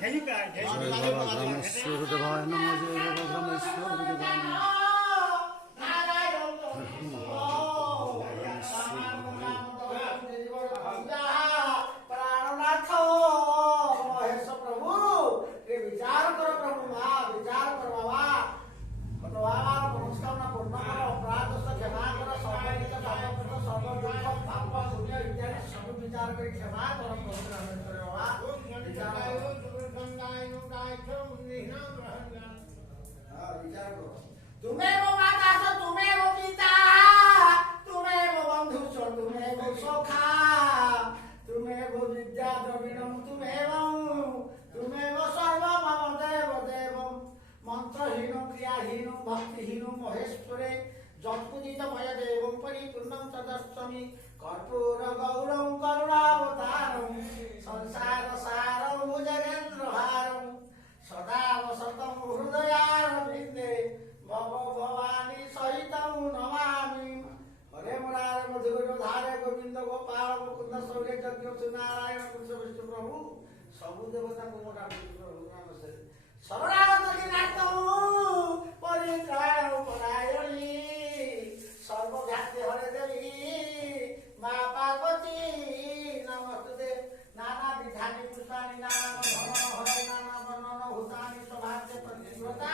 जय बाबा ग्रामेश्वर देवाय नमः जय बाबा ग्रामेश्वर देवाय नमः तुम्हें वो माता सो तुम्हें वो पिता तुम्हें वो बंधु सो तुम्हें वो सखा तुम्हें वो विद्या द्रविणम तुम्हें वो सर्व मम देव देवम मंत्रहीन क्रियाहीन भक्तिहीन महेश्वरे जत्पुजित मय देवम परिपूर्णम तदस्वामी कर्पूर गौरम करुणावतारम संसार सारम भुजगेन्द्रहारम सदा वसतम हृदयारविंदे भव भवानी सहितम नमामि हरे मुरारे मधुर धारे गोविंद गोपाल मुकुंद सौर्य यज्ञ नारायण पुरुष विष्णु प्रभु सबु देवता को मोटा प्रभु नाम से शरणागत दिनातम परित्राण परायणी सर्वव्याप्ति हरे देवी मां पार्वती नमस्ते नाना विधानि पुष्पाणि नाना भवन हरे नाना वर्णन भूतानि सौभाग्य प्रतिव्रता